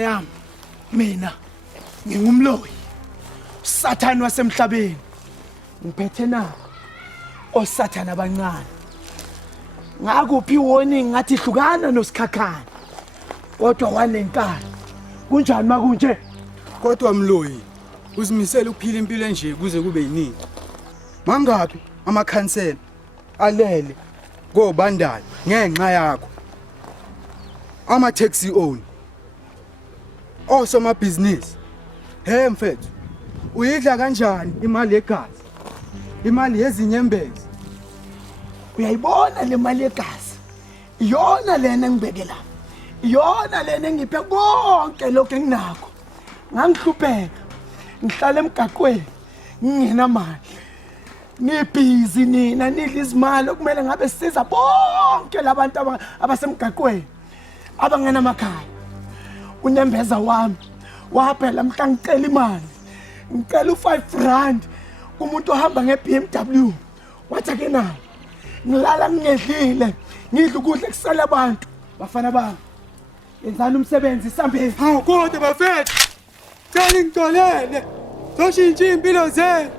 yami mina ngingumloyi Sathane wasemhlabeni ngiphethe na osathana abancane ngakuphi warning ngathi hlukana nosikhakhana kodwa wanenkani kunjani makunje kodwa mloyi uzimisela ukuphila impilo enje kuze kube yini mangapi amakhansela alele kobandayo ngenxa yakho ama taxi own osoma business mfethu uyidla kanjani imali yegazi imali yezinyembezi uyayibona le mali yegazi iyona lena ngibekela iyona lena engiphe konke lokho enginakho ngangihlupheka ngihlala emgaqweni ngingena mali nibhizi nina nidla izimali okumele ngabe siza bonke labantu abasemgaqweni abangena emakhaya unembeza wami waphela mhla ngicela imali ngicela u5 kumuntu ohamba ngeBMW wathi ake nayo ngilala ngingedlile ngidla ukudla kusala abantu bafana bami yenzani umsebenzi sambeni hawu kodwa bafethu cela ngitolele zoshintsha impilo zenu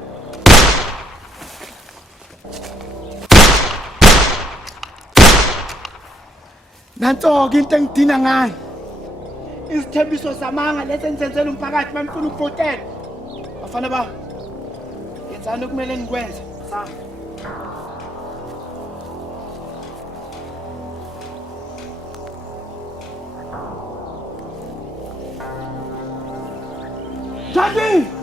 nanto-ke into engidina ngayo izithembiso zamanga lezi enizenzela umphakathi manifuna ukuvotela bafana bami yenzani okumele ngikwenze sami Daddy!